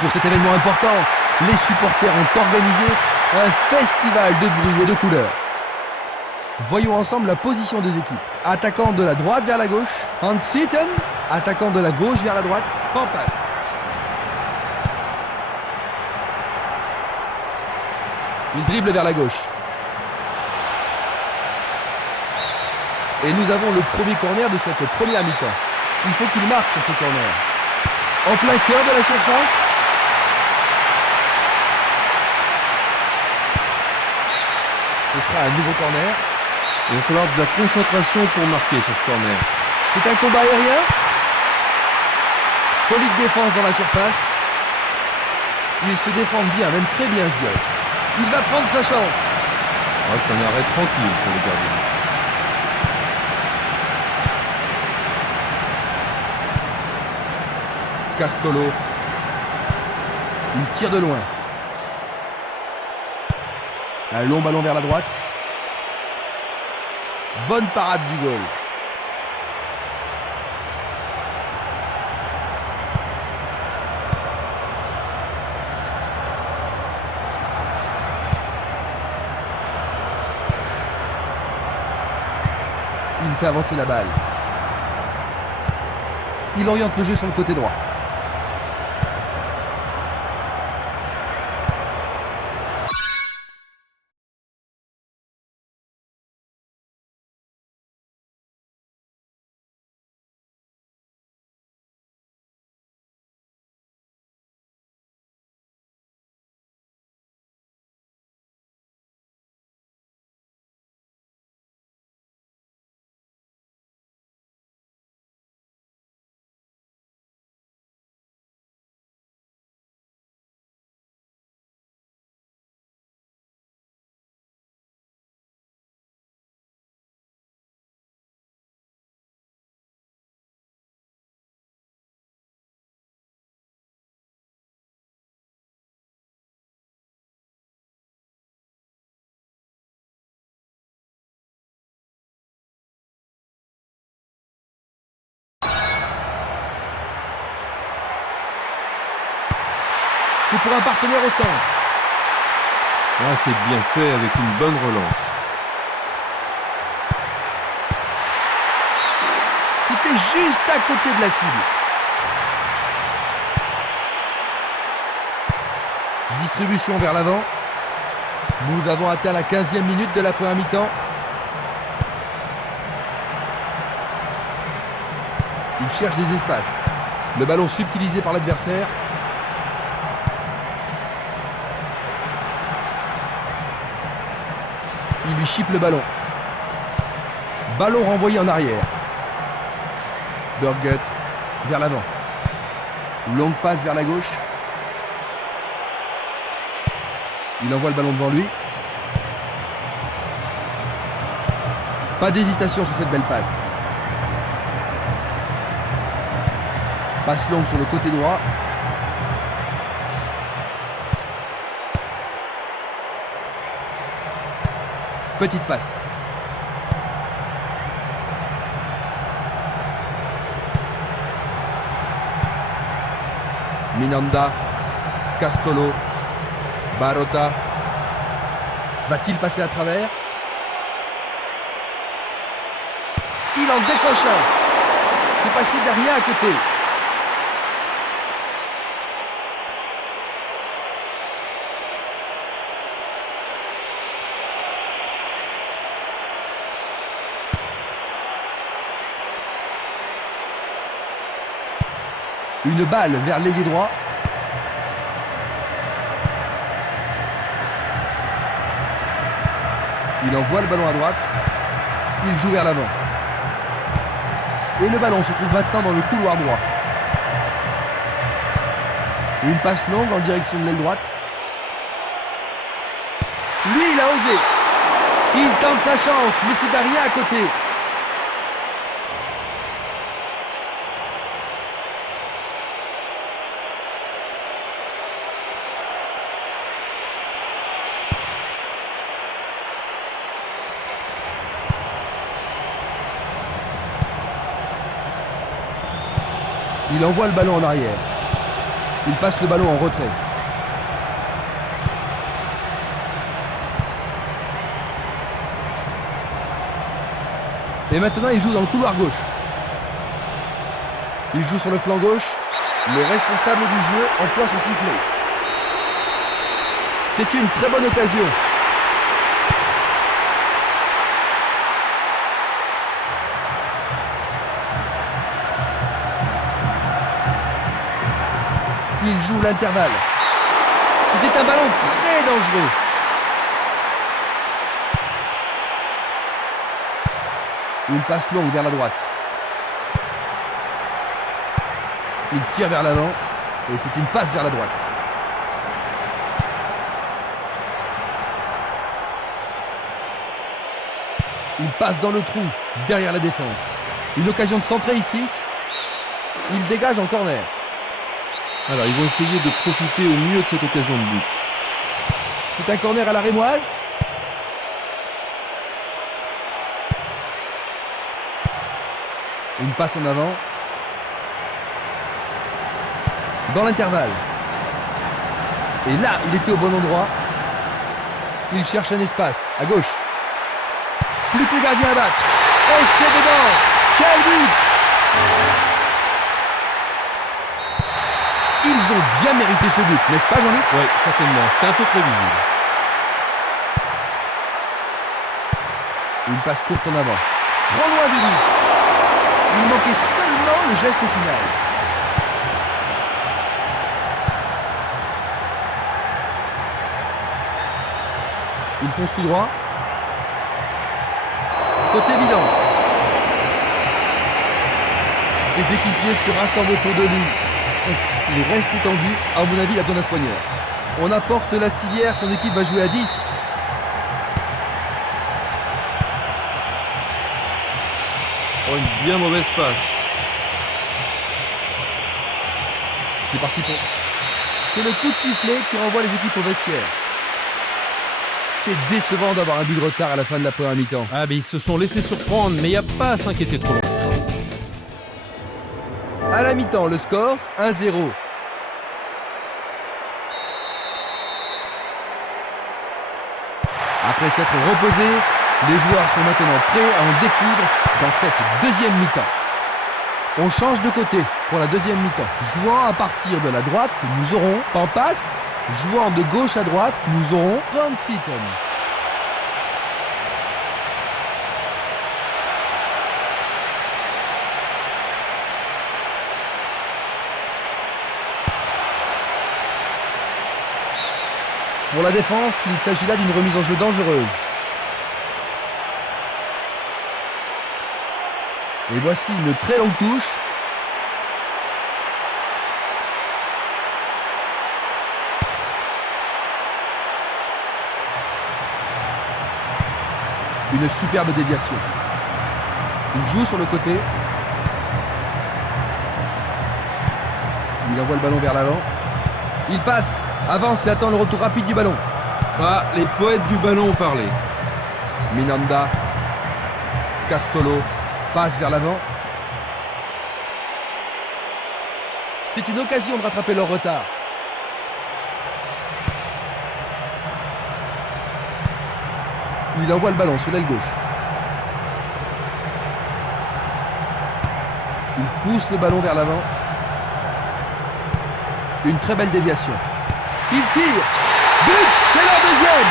Pour cet événement important, les supporters ont organisé un festival de bruit et de couleurs. Voyons ensemble la position des équipes. Attaquant de la droite vers la gauche, Hans Sitten. Attaquant de la gauche vers la droite, Pampas. Il dribble vers la gauche. Et nous avons le premier corner de cette première mi-temps. Il faut qu'il marque sur ce corner. En plein cœur de la surface. Ce sera un nouveau corner. Il va falloir de la concentration pour marquer sur ce corner. C'est un combat aérien. Solide défense dans la surface. Ils se défendent bien, même très bien, je dirais. Il va prendre sa chance. Ouais, c'est un arrêt tranquille pour le gardien. Castolo. Il tire de loin. Un long ballon vers la droite. Bonne parade du goal. Il fait avancer la balle. Il oriente le jeu sur le côté droit. C'est pour un partenaire au centre. Là, c'est bien fait avec une bonne relance. C'était juste à côté de la cible. Distribution vers l'avant. Nous avons atteint la 15e minute de la première mi-temps. Il cherche des espaces. Le ballon subtilisé par l'adversaire. Il lui chipe le ballon. Ballon renvoyé en arrière. Burgut vers l'avant. Longue passe vers la gauche. Il envoie le ballon devant lui. Pas d'hésitation sur cette belle passe. Passe longue sur le côté droit. Petite passe. Minanda. Castolo. Barota. Va-t-il passer à travers? Il en décroche un. C'est passé derrière à côté. Une balle vers l'ailier droit. Il envoie le ballon à droite. Il joue vers l'avant. Et le ballon se trouve maintenant dans le couloir droit. Une passe longue en direction de l'aile droite. Lui, il a osé. Il tente sa chance, mais c'est derrière à côté. Il envoie le ballon en arrière. Il passe le ballon en retrait. Et maintenant, il joue dans le couloir gauche. Il joue sur le flanc gauche. Le responsable du jeu emploie son sifflet. C'est une très bonne occasion. Il joue l'intervalle. C'était un ballon très dangereux. Une passe longue vers la droite. Il tire vers l'avant et c'est une passe vers la droite. Il passe dans le trou, derrière la défense. Une occasion de centrer ici. Il dégage en corner. Alors, ils vont essayer de profiter au mieux de cette occasion de but. C'est un corner à la rémoise. Une passe en avant. Dans l'intervalle. Et là, il était au bon endroit. Il cherche un espace, à gauche. Plus que le gardien à battre. Et c'est dedans. Quel but! Ils ont bien mérité ce but, n'est-ce pas, Jean-Luc? Oui, certainement. C'était un peu prévisible. Une passe courte en avant. Trop loin du but. Il manquait seulement le geste final. Il fonce tout droit. Faute évidente. Ses équipiers se rassemblent autour de lui. Il reste étendu. À mon avis, il a besoin d'un soigneur. On apporte la civière. Son équipe va jouer à 10. Oh, une bien mauvaise passe. C'est parti pour... C'est le coup de sifflet qui renvoie les équipes au vestiaire. C'est décevant d'avoir un but de retard à la fin de la première mi-temps. Ah, mais ils se sont laissés surprendre, mais il n'y a pas à s'inquiéter trop longtemps. À la mi-temps, le score 1-0. Après s'être reposés, les joueurs sont maintenant prêts à en découdre dans cette deuxième mi-temps. On change de côté pour la deuxième mi-temps. Jouant à partir de la droite, nous aurons Pampas. Jouant de gauche à droite, nous aurons Van Seaton. Pour la défense, il s'agit là d'une remise en jeu dangereuse. Et voici une très longue touche. Une superbe déviation. Il joue sur le côté. Il envoie le ballon vers l'avant. Il passe, avance et attend le retour rapide du ballon. Ah, les poètes du ballon ont parlé. Minanda. Castolo. Passe vers l'avant. C'est une occasion de rattraper leur retard. Il envoie le ballon sur l'aile gauche. Il pousse le ballon vers l'avant. Une très belle déviation. Il tire. But, c'est leur deuxième.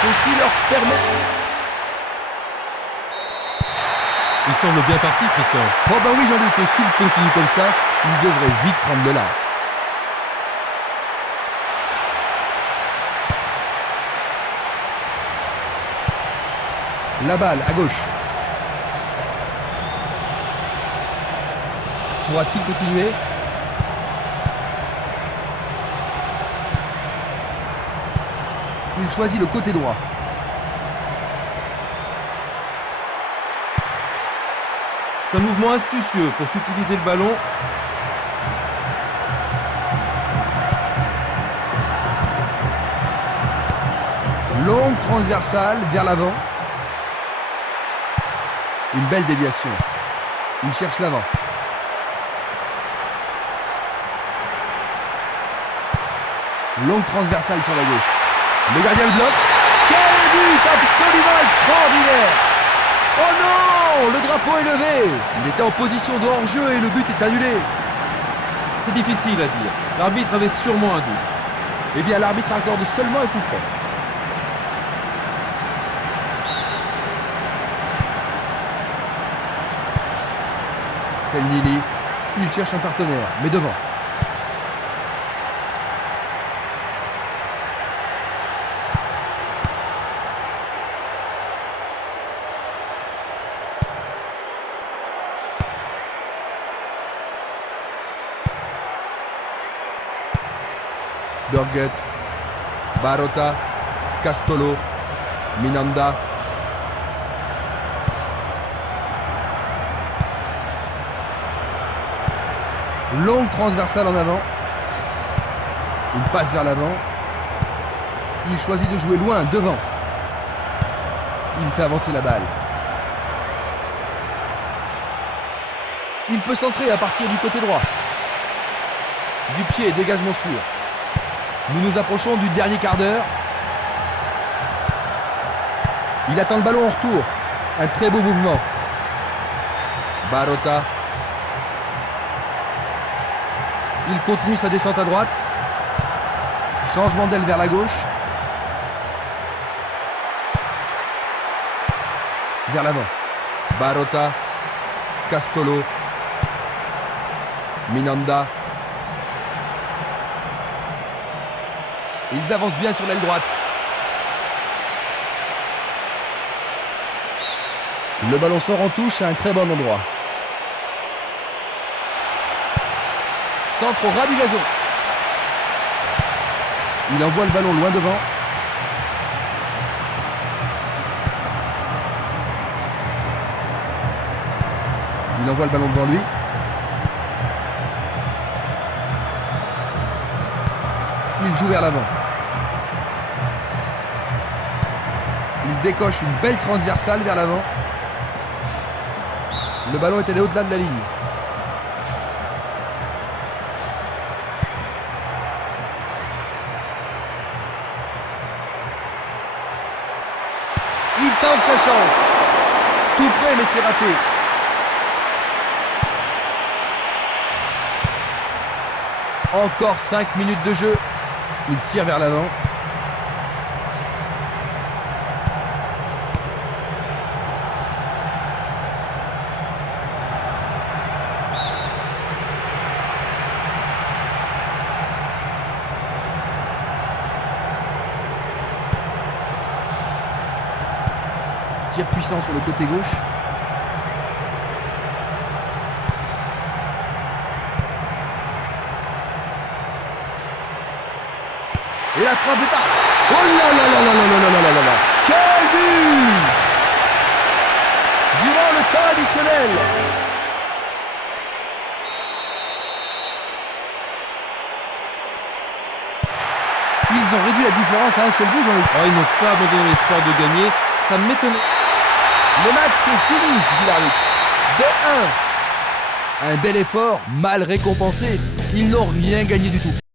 Ceci leur permet... Il semble bien parti, Christian. Oh ben oui, Jean-Luc, et s'il continue comme ça, il devrait vite prendre le large. La balle à gauche. Pourra-t-il continuer? Il choisit le côté droit. C'est un mouvement astucieux pour subtiliser le ballon. Longue transversale vers l'avant. Une belle déviation. Il cherche l'avant. Longue transversale sur la gauche. Le gardien le bloque. Quel but absolument extraordinaire! Oh non! Le drapeau est levé. Il était en position de hors-jeu et le but est annulé. C'est difficile à dire. L'arbitre avait sûrement un doute. Eh bien, l'arbitre accorde seulement un coup franc. Selnini, il cherche un partenaire, mais devant. Birgit, Barota, Castolo, Minanda. Longue transversale en avant. Une passe vers l'avant. Il choisit de jouer loin, devant. Il fait avancer la balle. Il peut centrer à partir du côté droit. Du pied, dégagement sûr. Nous nous approchons du dernier quart d'heure. Il attend le ballon en retour. Un très beau mouvement. Barota. Il continue sa descente à droite. Changement d'aile vers la gauche. Vers l'avant. Barota. Castolo. Minanda. Ils avancent bien sur l'aile droite. Le ballon sort en touche à un très bon endroit. Centre au ras du gazon. Il envoie le ballon loin devant. Il envoie le ballon devant lui. Il joue vers l'avant. Il décoche une belle transversale vers l'avant. Le ballon est allé au-delà de la ligne. Il tente sa chance. Tout près, mais c'est raté. Encore 5 minutes de jeu. Il tire vers l'avant. Tir puissant sur le côté gauche. Et la frappe est pas. Oh là là là là là là là là là là. Quel but! Durant le temps additionnel. Ils ont réduit la différence à un seul but, Jean-Luc. Ils n'ont pas abandonné l'espoir de gagner. Ça m'étonne. Le match est fini, dit l'arbitre. 2-1. Un bel effort, mal récompensé. Ils n'ont rien gagné du tout.